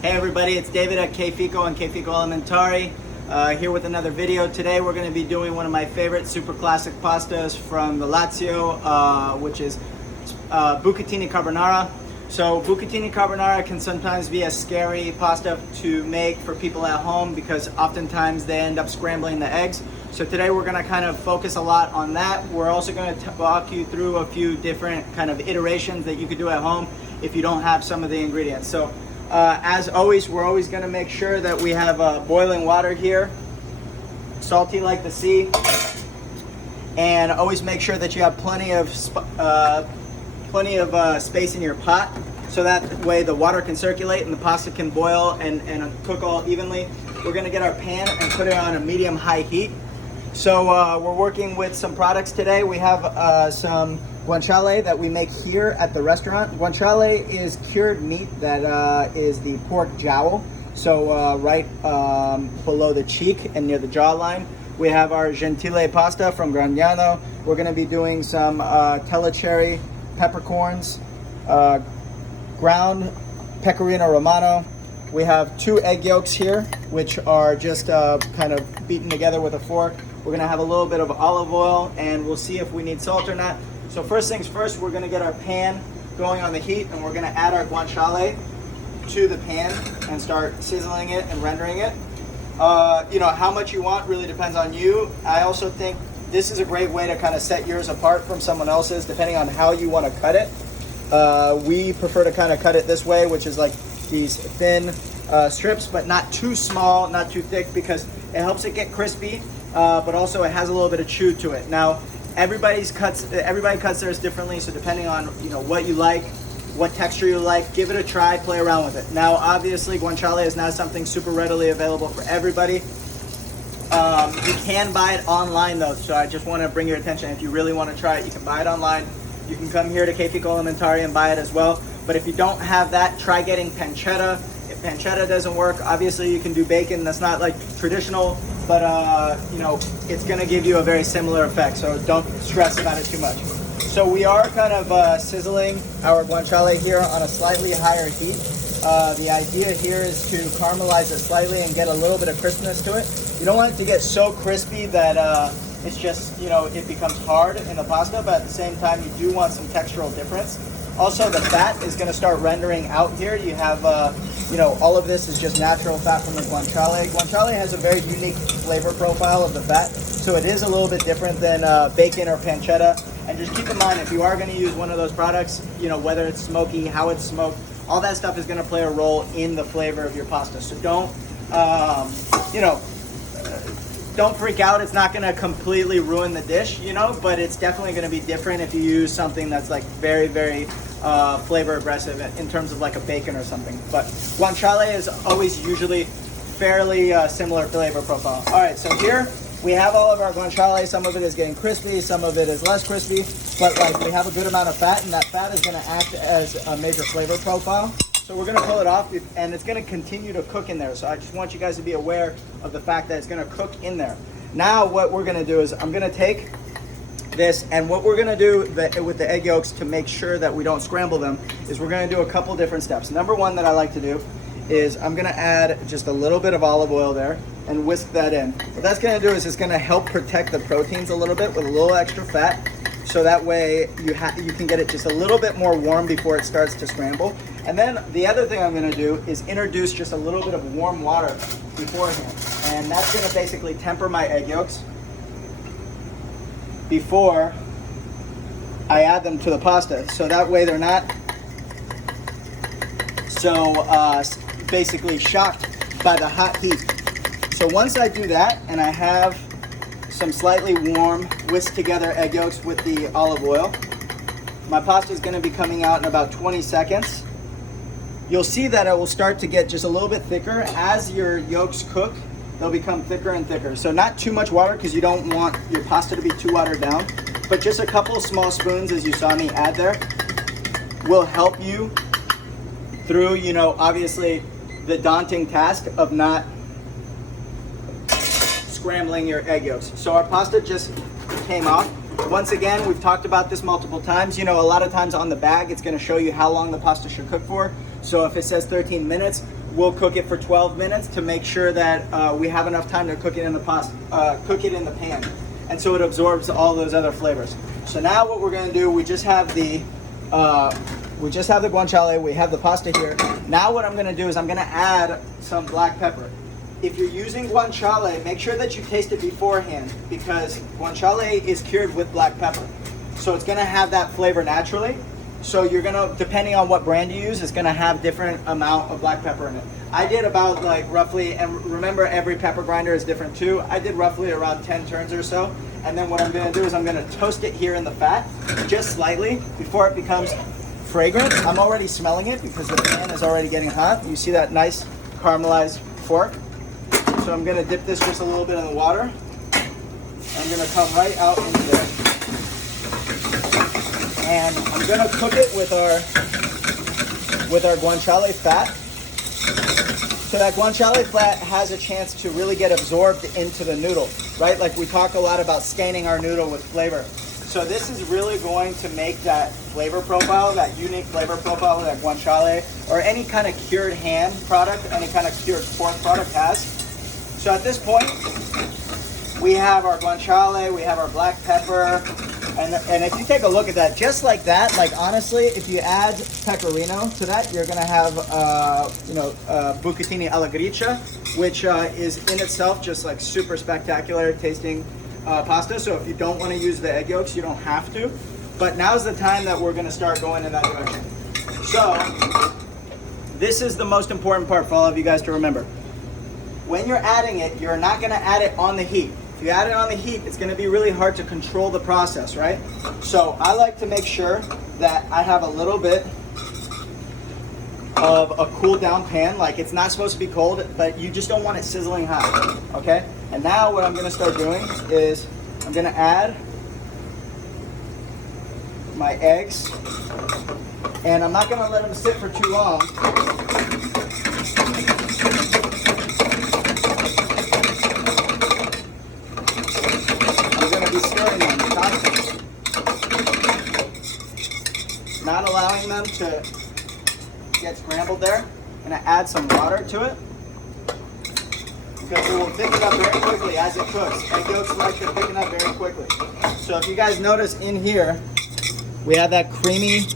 Hey everybody, it's David at K-Fico and K-Fico Elementari, here with another video. Today we're going to be doing one of my favorite super classic pastas from the Lazio, which is Bucatini Carbonara. So Bucatini Carbonara can sometimes be a scary pasta to make for people at home because oftentimes they end up scrambling the eggs. So today we're going to kind of focus a lot on that. We're also going to walk you through a few different kind of iterations that you could do at home if you don't have some of the ingredients. So as always, we're always going to make sure that we have boiling water here, salty like the sea, and always make sure that you have plenty of space in your pot, so that way the water can circulate and the pasta can boil and cook all evenly. We're going to get our pan and put it on a medium-high heat. So we're working with some products today. We have some guanciale that we make here at the restaurant. Guanciale is cured meat that is the pork jowl, so right below the cheek and near the jawline. We have our gentile pasta from Gragnano. We're going to be doing some telecherry peppercorns, ground pecorino romano. We have 2 egg yolks here, which are just kind of beaten together with a fork. We're going to have a little bit of olive oil, and we'll see if we need salt or not. So first things first, we're going to get our pan going on the heat, and we're going to add our guanciale to the pan and start sizzling it and rendering it. You know, how much you want really depends on you. I also think this is a great way to kind of set yours apart from someone else's, depending on how you want to cut it. We prefer to kind of cut it this way, which is like these thin strips, but not too small, not too thick, because it helps it get crispy, but also it has a little bit of chew to it. Now, everybody cuts theirs differently, so depending on what you like, what texture you like, give it a try, play around with it. Now, obviously, guanciale is not something super readily available for everybody. You can buy it online though, so I just want to bring your attention. If you really want to try it, you can buy it online. You can come here to K-Fico Elementari and buy it as well. But if you don't have that, try getting pancetta. If pancetta doesn't work, obviously you can do bacon. That's not like traditional, but it's going to give you a very similar effect. So don't stress about it too much. So we are kind of sizzling our guanciale here on a slightly higher heat. The idea here is to caramelize it slightly and get a little bit of crispness to it. You don't want it to get so crispy that it's just, it becomes hard in the pasta, but at the same time, you do want some textural difference. Also, the fat is going to start rendering out here. You have, all of this is just natural fat from the guanciale. Guanciale has a very unique flavor profile of the fat, so it is a little bit different than bacon or pancetta. And just keep in mind, if you are going to use one of those products, whether it's smoky, how it's smoked, all that stuff is going to play a role in the flavor of your pasta. So don't, don't freak out. It's not going to completely ruin the dish, but it's definitely going to be different if you use something that's like very, very flavor aggressive in terms of like a bacon or something. But guanciale is always usually fairly similar flavor profile. All right, so here we have all of our guanciale. Some of it is getting crispy, some of it is less crispy, but like we have a good amount of fat, and that fat is going to act as a major flavor profile. So we're going to pull it off, and it's going to continue to cook in there. So I just want you guys to be aware of the fact that it's going to cook in there. Now what we're going to do is I'm going to take this, and what we're going to do with the egg yolks to make sure that we don't scramble them is we're going to do a couple different steps. Number one that I like to do is I'm going to add just a little bit of olive oil there and whisk that in. What that's going to do is it's going to help protect the proteins a little bit with a little extra fat, so that way you can get it just a little bit more warm before it starts to scramble. And then the other thing I'm going to do is introduce just a little bit of warm water beforehand, and that's going to basically temper my egg yolks before I add them to the pasta, so that way they're not so basically shocked by the hot heat. So once I do that and I have some slightly warm whisked together egg yolks with the olive oil, my pasta is going to be coming out in about 20 seconds. You'll see that it will start to get just a little bit thicker. As your yolks cook, they'll become thicker and thicker. So not too much water, because you don't want your pasta to be too watered down, but just a couple small spoons, as you saw me add there, will help you through, obviously the daunting task of not scrambling your egg yolks. So our pasta just came off. Once again, we've talked about this multiple times. A lot of times on the bag, it's going to show you how long the pasta should cook for. So if it says 13 minutes, we'll cook it for 12 minutes to make sure that we have enough time to cook it in the cook it in the pan, and so it absorbs all those other flavors. So now what we're going to do, we just have the guanciale, we have the pasta here. Now what I'm going to do is I'm going to add some black pepper. If you're using guanciale, make sure that you taste it beforehand, because guanciale is cured with black pepper. So it's going to have that flavor naturally. So you're going to, depending on what brand you use, it's going to have different amount of black pepper in it. I did about like roughly, and remember every pepper grinder is different too, I did roughly around 10 turns or so. And then what I'm going to do is I'm going to toast it here in the fat, just slightly, before it becomes fragrant. I'm already smelling it because the pan is already getting hot. You see that nice caramelized fork? So I'm going to dip this just a little bit in the water. I'm going to come right out into there. And I'm going to cook it with our guanciale fat. So that guanciale fat has a chance to really get absorbed into the noodle, right? Like we talk a lot about staining our noodle with flavor. So this is really going to make that flavor profile, that unique flavor profile that guanciale or any kind of cured ham product, any kind of cured pork product has. So at this point, we have our guanciale, we have our black pepper, and if you take a look at that, just like that, like honestly, if you add pecorino to that, you're gonna have, bucatini alla gricia, which is in itself just like super spectacular tasting pasta. So if you don't want to use the egg yolks, you don't have to. But now's the time that we're gonna start going in that direction. So this is the most important part for all of you guys to remember. When you're adding it, you're not going to add it on the heat. If you add it on the heat, it's going to be really hard to control the process, right? So I like to make sure that I have a little bit of a cool down pan. Like it's not supposed to be cold, but you just don't want it sizzling hot, okay? And now what I'm going to start doing is I'm going to add my eggs, and I'm not going to let them sit for too long. Not allowing them to get scrambled there. I'm going to add some water to it because it will thicken up very quickly as it cooks. Egg yolks like to thicken up very quickly. So if you guys notice in here, we have that creamy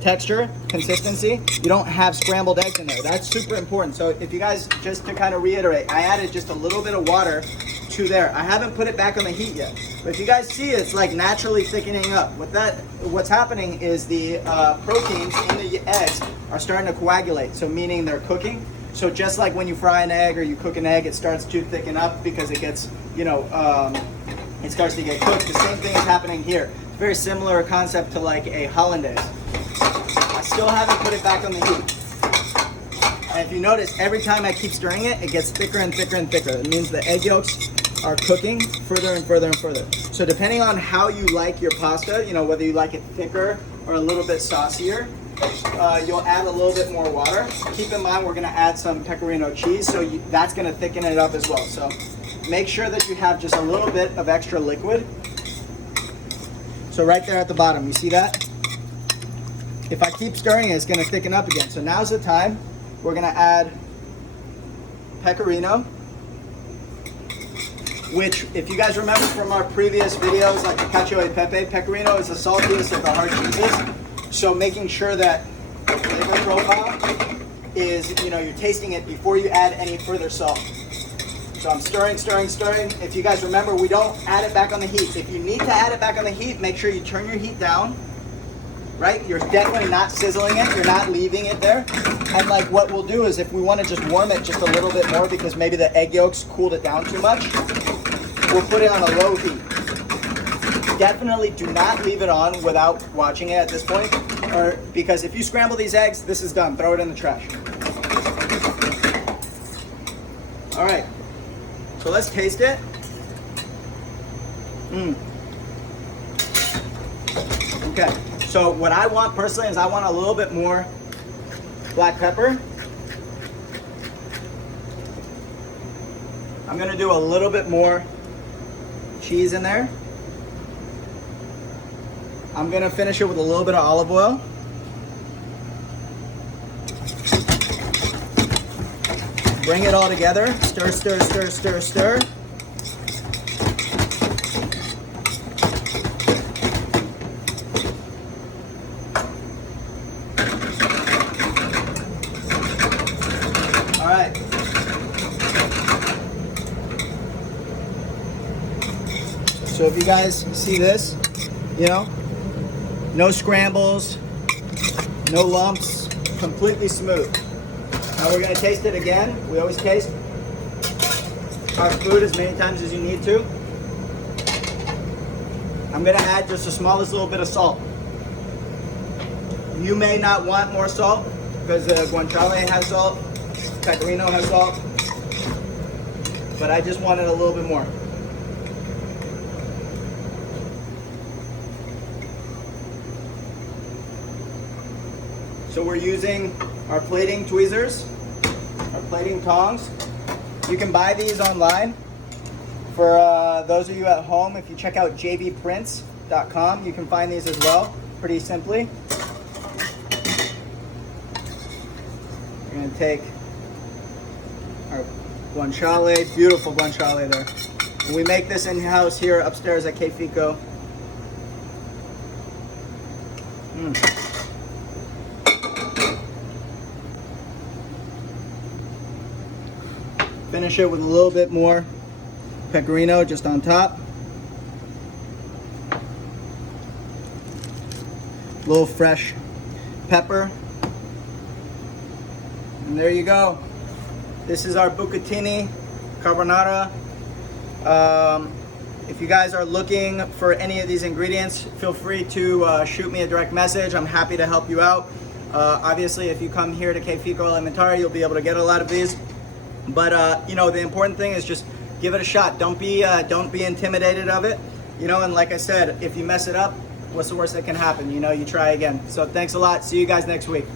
texture, consistency. You don't have scrambled eggs in there. That's super important. So if you guys, just to kind of reiterate, I added just a little bit of water to there. I haven't put it back on the heat yet. But if you guys see, it's like naturally thickening up. What's happening is the proteins in the eggs are starting to coagulate. So meaning they're cooking. So just like when you fry an egg or you cook an egg, it starts to thicken up because it gets, it starts to get cooked. The same thing is happening here. Very similar concept to like a hollandaise. I still haven't put it back on the heat. And if you notice, every time I keep stirring it, it gets thicker and thicker and thicker. It means the egg yolks are cooking further and further and further. So depending on how you like your pasta, whether you like it thicker or a little bit saucier, you'll add a little bit more water. Keep in mind, we're gonna add some pecorino cheese, so that's gonna thicken it up as well. So make sure that you have just a little bit of extra liquid. So right there at the bottom, you see that? If I keep stirring it, it's gonna thicken up again. So now's the time. We're gonna add pecorino, which, if you guys remember from our previous videos, like the cacio e pepe, pecorino is the saltiest of the hard cheeses. So making sure that the flavor profile is, you're tasting it before you add any further salt. So I'm stirring. If you guys remember, we don't add it back on the heat. If you need to add it back on the heat, make sure you turn your heat down, right? You're definitely not sizzling it. You're not leaving it there. And like what we'll do is if we want to just warm it just a little bit more because maybe the egg yolks cooled it down too much, we'll put it on a low heat. Definitely do not leave it on without watching it at this point, or because if you scramble these eggs, this is done. Throw it in the trash. All right, so let's taste it. Okay, so what I want personally is I want a little bit more black pepper. I'm gonna do a little bit more cheese in there. I'm gonna finish it with a little bit of olive oil. Bring it all together. Stir, stir, stir, stir, stir. All right. So if you guys see this, no scrambles, no lumps, completely smooth. Now we're gonna taste it again. We always taste our food as many times as you need to. I'm gonna add just the smallest little bit of salt. You may not want more salt because the guanciale has salt, pecorino has salt, but I just wanted a little bit more. So we're using our plating tweezers, our plating tongs. You can buy these online. For those of you at home, if you check out jbprints.com, you can find these as well, pretty simply. We're gonna take our guanciale, beautiful guanciale there. And we make this in-house here upstairs at Che Fico. Finish it with a little bit more pecorino just on top. A little fresh pepper. And there you go. This is our Bucatini Carbonara. If you guys are looking for any of these ingredients, feel free to shoot me a direct message. I'm happy to help you out. Obviously, if you come here to Che Fico Elementare, you'll be able to get a lot of these. But the important thing is just give it a shot. Don't be intimidated of it. And like I said, if you mess it up, what's the worst that can happen? You try again. So thanks a lot. See you guys next week.